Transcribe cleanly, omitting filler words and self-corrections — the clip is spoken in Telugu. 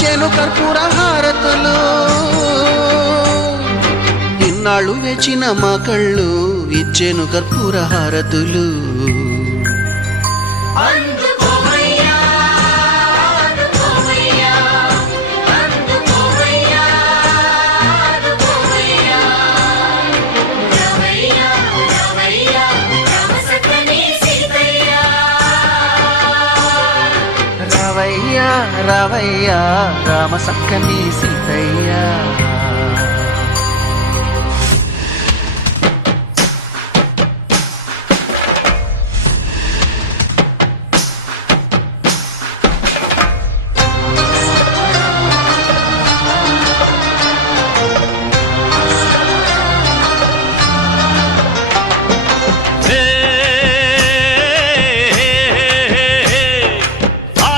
ఇచ్చేను కర్పూర హారతులు. ఇన్నాళ్ళు వేచిన మా కళ్ళు ఇచ్చేను కర్పూర హారతులు. రావయ్యా రావయ్యా రామ సక్కని సీతయ్య.